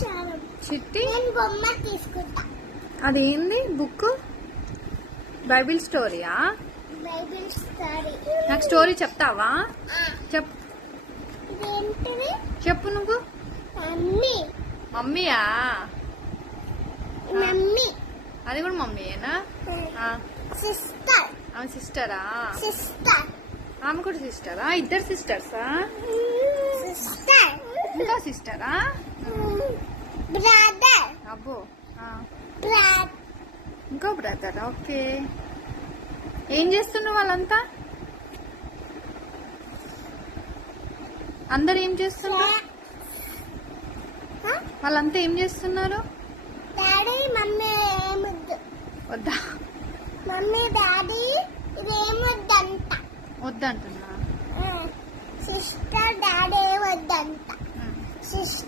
చిట్టి నేను బొమ్మ తీసుకుంటా. అదేంది బుక్? బైబిల్ స్టోరీయా? Bible story. నాకు స్టోరీ చెప్తావా? చెప్పు. ఇదేంటిది? చెప్పు నువ్వు. మమ్మీ. మమ్మీయా? మమ్మీ. అది కూడా మమ్మీయేనా? సిస్టర్. ఆమె సిస్టరా? సిస్టర్. ఆమె కూడా సిస్టరా? ఇద్దరు సిస్టర్సా? సిస్టర్. ఇంకా సిస్టరా? బ్రదర్. అబ్బో. బ్రదర్. ఇంకో బ్రదర్. ఓకే. ఏం చేస్తున్నారు వాళ్ళంతా? అందరు ఏం చేస్తున్నారు? వాళ్ళంతా ఏం చేస్తున్నారు? డాడీ మమ్మీ ఏమొద్దు. వద్దా? మమ్మీ డాడీ ఇదేమొద్దంట. వద్దంటున్నా. సిస్టర్ డాడీ వద్దంట. సిస్టర్